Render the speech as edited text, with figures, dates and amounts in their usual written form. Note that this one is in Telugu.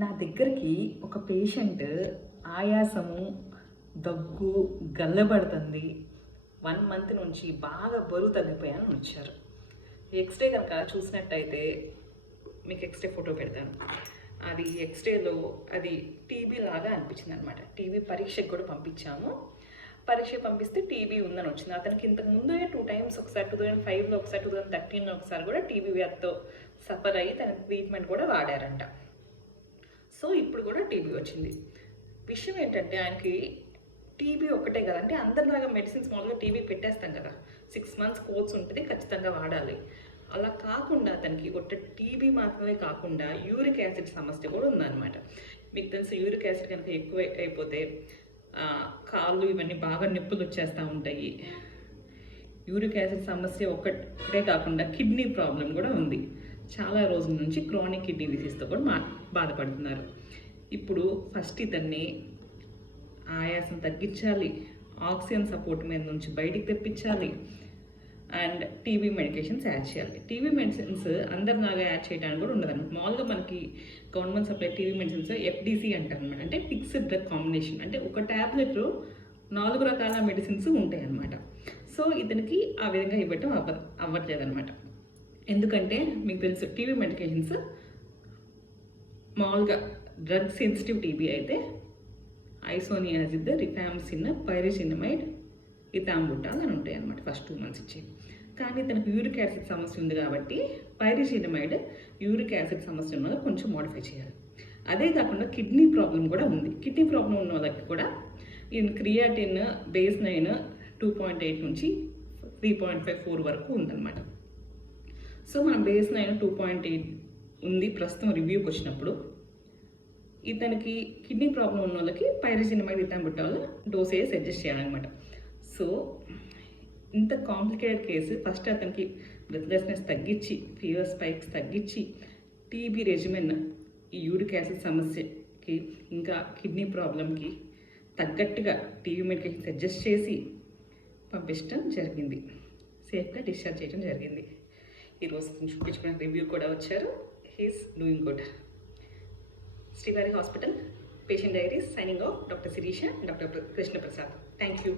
నా దగ్గరికి ఒక పేషెంట్ ఆయాసము, దగ్గు, గల్లబడుతుంది. 1 మంత్ నుంచి బాగా బరువు తగ్గిపోయాను వచ్చారు. ఎక్స్‌రే కనుక చూసినట్టయితే మీకు ఎక్స్‌రే ఫోటో పెడతాను. అది ఎక్స్‌రేలో అది టీబీ లాగా అనిపించిందనమాట. టీబీ పరీక్షకు కూడా పంపించాము. పరీక్ష పంపిస్తే టీబీ ఉందని వచ్చింది. అతనికి ఇంతకు ముందే 2 టైమ్స్, ఒకసారి 2005లో ఒకసారి, 2013లో ఒకసారి కూడా టీబీ వ్యాధితో సఫర్ అయ్యి తన ట్రీట్మెంట్ కూడా వాడారంట. సో ఇప్పుడు కూడా టీబీ వచ్చింది. విషయం ఏంటంటే ఆయనకి టీబీ ఒక్కటే కదా, అంటే అందరిలాగా మెడిసిన్స్ మామూలుగా టీబీ పెట్టేస్తాం కదా, 6 మంత్స్ కోర్స్ ఉంటుంది, ఖచ్చితంగా వాడాలి. అలా కాకుండా అతనికి ఒక్క టీబీ మాత్రమే కాకుండా యూరిక్ యాసిడ్ సమస్య కూడా ఉందన్నమాట. మీకు తెలుసు, యూరిక్ యాసిడ్ కనుక ఎక్కువ అయిపోతే కాళ్ళు ఇవన్నీ బాగా నొప్పులు వచ్చేస్తూ ఉంటాయి. యూరిక్ యాసిడ్ సమస్య ఒక్కటే కాకుండా కిడ్నీ ప్రాబ్లం కూడా ఉంది. చాలా రోజుల నుంచి క్రానిక్ కిడ్నీ డిసీజ్తో కూడా బాధపడుతున్నారు. ఇప్పుడు ఫస్ట్ ఇతన్ని ఆయాసం తగ్గించాలి, ఆక్సిజన్ సపోర్ట్ మీద నుంచి బయటికి తెప్పించాలి, అండ్ టీబీ మెడికేషన్స్ యాడ్ చేయాలి. టీబీ మెడిసిన్స్ అందరిలాగా యాడ్ చేయడానికి కూడా ఉండదు అనమాట. మామూలుగా మనకి government supply TB medicines FDC అంటారు అనమాట, అంటే ఫిక్స్డ్ డ్రగ్ కాంబినేషన్, అంటే ఒక ట్యాబ్లెట్లో 4 రకాల మెడిసిన్స్ ఉంటాయి అన్నమాట. సో ఇతనికి ఆ విధంగా ఇవ్వటం అవ్వట్లేదు అనమాట. ఎందుకంటే మీకు తెలుసు, టీబీ మెడికేషన్స్ మామూలుగా డ్రగ్ సెన్సిటివ్ టీబీ అయితే ఐసోనియాజిడ్, రిఫాంసిన్, పైరిసినమైడ్, ఇథాంబుటాల్ అని ఉంటాయి అన్నమాట ఫస్ట్ 2 మంత్స్ ఇచ్చి. కానీ తనకు యూరిక్ యాసిడ్ సమస్య ఉంది కాబట్టి పైరిసినమైడ్ యూరిక్ యాసిడ్ సమస్య ఉన్న కొంచెం మోడిఫై చేయాలి. అదే కాకుండా కిడ్నీ ప్రాబ్లం కూడా ఉంది. కిడ్నీ ప్రాబ్లం ఉన్న వాళ్ళకి కూడా క్రియాటిన్ బేస్ 9 2.8 నుంచి 3.54 వరకు ఉందన్నమాట. సో మనం బేస్ 9 2.8 ఉంది ప్రస్తుతం రివ్యూకి వచ్చినప్పుడు. ఇతనికి కిడ్నీ ప్రాబ్లం ఉన్న వాళ్ళకి పైరిసినమైడ్, ఇథాంబుటాల్ డోసేజ్ అడ్జస్ట్ చేయాలన్నమాట. సో ఇంత కాంప్లికేటెడ్ కేసు, ఫస్ట్ అతనికి బ్రెత్లెస్నెస్ తగ్గించి, ఫీవర్ స్పైక్స్ తగ్గించి, టీబీ రెజిమెన్ ఈ యూరిక్ యాసిడ్ సమస్యకి ఇంకా కిడ్నీ ప్రాబ్లంకి తగ్గట్టుగా టీబీ మెడికేషన్స్ అడ్జస్ట్ చేసి పంపించడం జరిగింది. సేఫ్గా డిశ్చార్జ్ చేయడం జరిగింది. ఈరోజు చూపించుకున్న రివ్యూ కూడా వచ్చారు. He is doing good. Srivari hospital patient diaries signing off doctor Sirisha, doctor Krishna Prasad. Thank you.